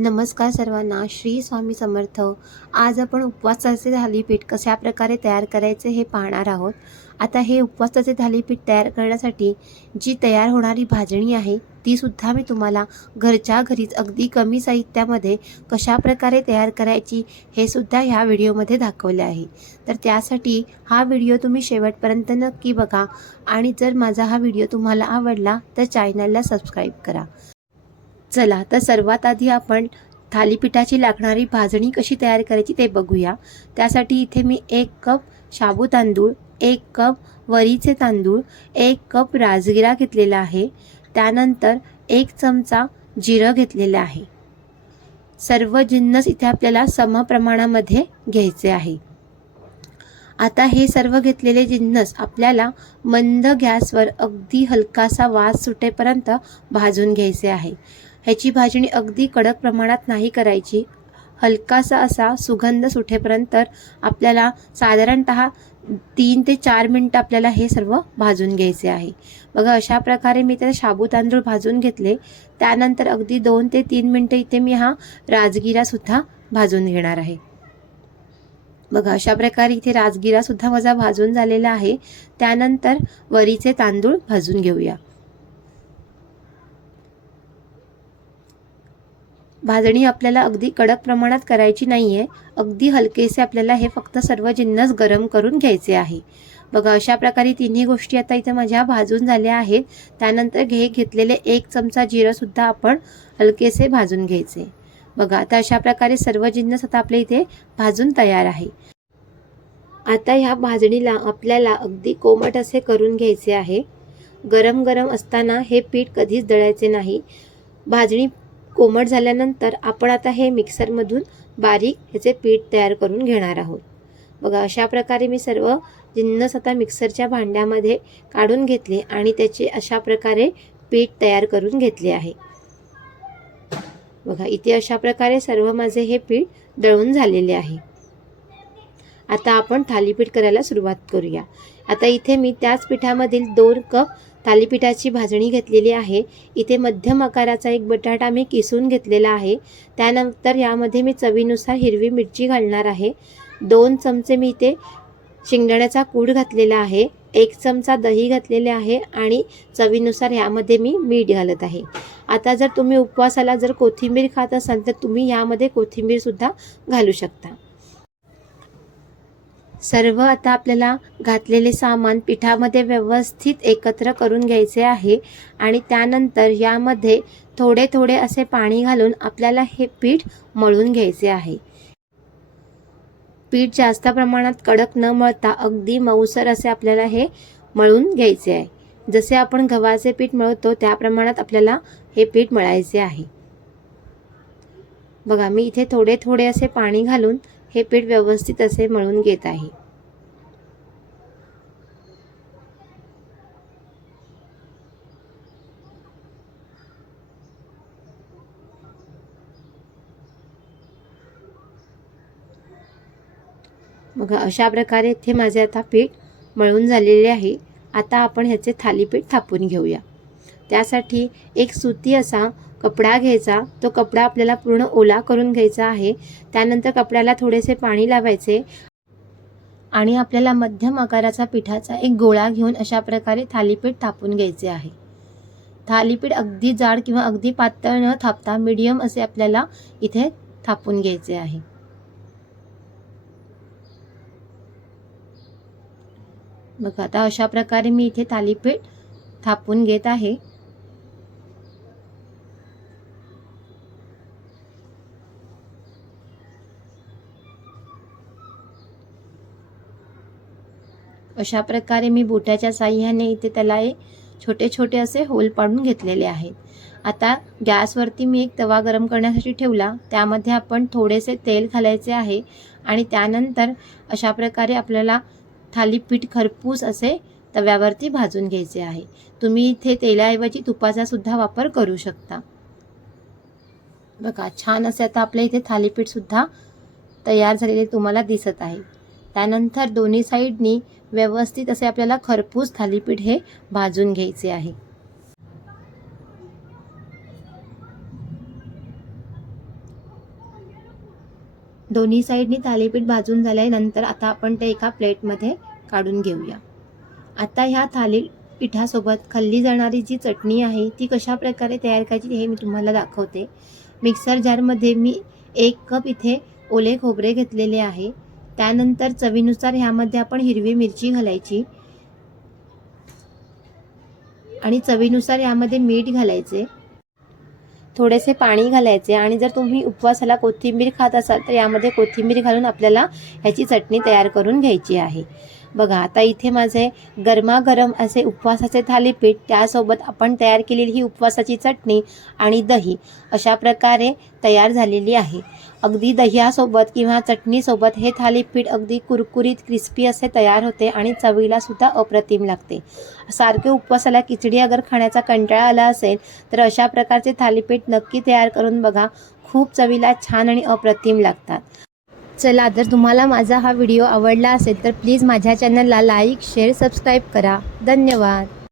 नमस्कार सर्वांना श्री स्वामी समर्थ. आज आपण उपवासाचे थालीपीठ कशा प्रकारे तयार करायचे हे पाहणार आहोत. आता हे उपवासाचे थालीपीठ तयार करण्यासाठी जी तयार होणारी भाजणी आहे ती सुद्धा मी तुम्हाला घरच्या घरीच अगदी कमी साहित्यामध्ये कशा प्रकारे तयार करायची हे सुद्धा ह्या व्हिडिओमध्ये दाखवले आहे. तर त्यासाठी हा व्हिडिओ तुम्ही शेवटपर्यंत नक्की बघा आणि जर माझा हा व्हिडिओ तुम्हाला आवडला तर चॅनलला सबस्क्राईब करा. चला तर सर्वात आधी आपण थालीपीठाची लागणारी भाजणी कशी तयार करायची ते बघूया. त्यासाठी इथे मी एक कप शाबू तांदूळ एक कप वरीचे तांदूळ एक कप राजगिरा घेतलेला आहे. त्यानंतर एक चमचा जिरं घेतलेलं आहे. सर्व जिन्नस इथे आपल्याला सम प्रमाणामध्ये घ्यायचे आहे. आता हे सर्व घेतलेले जिन्नस आपल्याला मंद गॅसवर अगदी हलकासा वास सुटेपर्यंत भाजून घ्यायचे आहे. ह्याची भाजणी अगदी कडक प्रमाणात नाही करायची. हलकासा असा सुगंध सुटेपर्यंत आपल्याला साधारणत तीन ते चार मिनटं आपल्याला हे सर्व भाजून घ्यायचे आहे. बघा अशा प्रकारे मी ते शाबू तांदूळ भाजून घेतले. त्यानंतर अगदी दोन ते तीन मिनटं इथे मी हा राजगिरासुद्धा भाजून घेणार आहे. बघा अशा प्रकारे इथे राजगिरासुद्धा माझा भाजून झालेला आहे. त्यानंतर वरीचे तांदूळ भाजून घेऊया. भाजणी आपल्याला अगदी कडक प्रमाणात करायची नाही आहे अगदी हलकेसे आपल्याला हे फक्त सर्व जिन्नस गरम करून घ्यायचे आहे. बघा अशा प्रकारे तिन्ही गोष्टी आता इथे माझ्या भाजून झाल्या आहेत. त्यानंतर घे घेतलेले एक चमचा जिरंसुद्धा आपण हलकेसे भाजून घ्यायचे. बघा आता अशा प्रकारे सर्व जिन्नस आता आपल्या इथे भाजून तयार आहे. आता ह्या भाजणीला आपल्याला अगदी कोमट असे करून घ्यायचे आहे. गरम गरम असताना हे पीठ कधीच दळायचे नाही. भाजणी कोमट झाल्यानंतर आपण आता हे मिक्सरमधून बारीक ह्याचे पीठ तयार करून घेणार आहोत. बघा अशा प्रकारे मी सर्व जिन्नस आता मिक्सरच्या भांड्यामध्ये काढून घेतले आणि त्याचे अशा प्रकारे पीठ तयार करून घेतले आहे. बघा इथे अशा प्रकारे सर्व माझे हे पीठ दळून झालेले आहे. आता आपण थालीपीठ करायला सुरुवात करूया. आता इथे मी त्याच पिठामधील दोन कप थालीपीठाची भाजणी घेतलेली आहे. इथे मध्यम आकाराचा एक बटाटा मी किसून घेतलेला आहे. त्यानंतर यामध्ये मी चवीनुसार हिरवी मिरची घालणार आहे. दोन चमचे मी इथे शेंगदाण्याचा कूड घातलेला आहे. एक चमचा दही घातलेले आहे आणि चवीनुसार यामध्ये मी मीठ घालत आहे. आता जर तुम्ही उपवासाला जर कोथिंबीर खात असाल तर तुम्ही यामध्ये कोथिंबीरसुद्धा घालू शकता. सर्व आता आपल्याला घातलेले सामान पिठामध्ये व्यवस्थित एकत्र करून घ्यायचे आहे आणि त्यानंतर यामध्ये थोडे थोडे असे पाणी घालून आपल्याला हे पीठ मळून घ्यायचे आहे. पीठ जास्त प्रमाणात कडक न मळता अगदी मऊसर असे आपल्याला हे मळून घ्यायचे आहे. जसे आपण गव्हाचे पीठ मळतो त्या प्रमाणात आपल्याला हे पीठ मळायचे आहे. बघा मी इथे थोडे थोडे असे पाणी घालून हे पीठ व्यवस्थित असे मळून घेत आहे. बघा अशा प्रकारे इथे माझे आता पीठ मळून झालेले आहे. आता आपण ह्याचे थालीपीठ थापून घेऊया. त्यासाठी एक सुती असा कपडा घ्यायचा तो कपडा आपल्याला पूर्ण ओला करून घ्यायचा आहे. त्यानंतर कपड्याला थोडेसे पाणी लावायचे आणि आपल्याला मध्यम आकाराचा पिठाचा एक गोळा घेऊन अशा प्रकारे थालीपीठ थापून घ्यायचे आहे. थालीपीठ अगदी जाड किंवा अगदी पातळ न थापता मीडियम असे आपल्याला इथे थापून घ्यायचे आहे. बघा आता अशा प्रकारे मी इथे थालीपीठ थापून घेत आहे. अशा प्रकारे मी बोटाच्या साह्याने इथे त्याला हे छोटे छोटे असे होल पाडून घेतलेले आहेत. आता गॅसवरती मी एक तवा गरम करण्यासाठी ठेवला. त्यामध्ये आपण थोडेसे तेल घालायचे आहे आणि त्यानंतर अशा प्रकारे आपल्याला थालीपीठ खरपूस असे तव्यावरती भाजून घ्यायचे आहे. तुम्ही इथे तेलाऐवजी तुपाचा सुद्धा वापर करू शकता. बघा छान असे आता आपल्या इथे थालीपीठसुद्धा तयार झालेले तुम्हाला दिसत आहे. त्यानंतर दोन्ही साईडनी व्यवस्थित असे आपल्याला खरपूस थालीपीठ हे भाजून घ्यायचे आहे. दोन्ही साईडनी थालीपीठ भाजून झाल्यानंतर आता आपण ते एका प्लेटमध्ये काढून घेऊया. आता ह्या थालीपीठासोबत खाल्ली जाणारी जी चटणी आहे ती कशा प्रकारे तयार करायची हे मी तुम्हाला दाखवते. मिक्सर जारमध्ये मी एक कप इथे ओले खोबरे घेतलेले आहे. त्यानंतर चवीनुसार ह्यामध्ये आपण हिरवी मिरची घालायची. आणि चवीनुसार यामध्ये मीठ घालायचे. थोडेसे पाणी घालायचे. आणि जर तुम्ही उपवासाला कोथिंबीर खात असाल तर यामध्ये कोथिंबीर घालून आपल्याला ह्याची चटणी तयार करून घ्यायची आहे. बघा आता इथे माझे गरमागरम असे उपवासाचे थालीपीठ त्यासोबत आपण तयार केलेली ही उपवासाची चटणी आणि दही अशा प्रकारे तयार झालेली आहे. अगदी दह्यासोबत किंवा चटणीसोबत हे थालीपीठ अगदी कुरकुरीत क्रिस्पी असे तयार होते आणि चवीला सुद्धा अप्रतिम लागते. सारखे उपवासाला खिचडी अगर खाण्याचा कंटाळा आला असेल तर अशा प्रकारचे थालीपीठ नक्की तयार करून बघा. खूप चवीला छान आणि अप्रतिम लागतात. चला जर तुम्हाला माझा हा व्हिडिओ आवडला असेल तर प्लीज माझ्या चॅनलला लाईक शेअर सबस्क्राईब करा. धन्यवाद.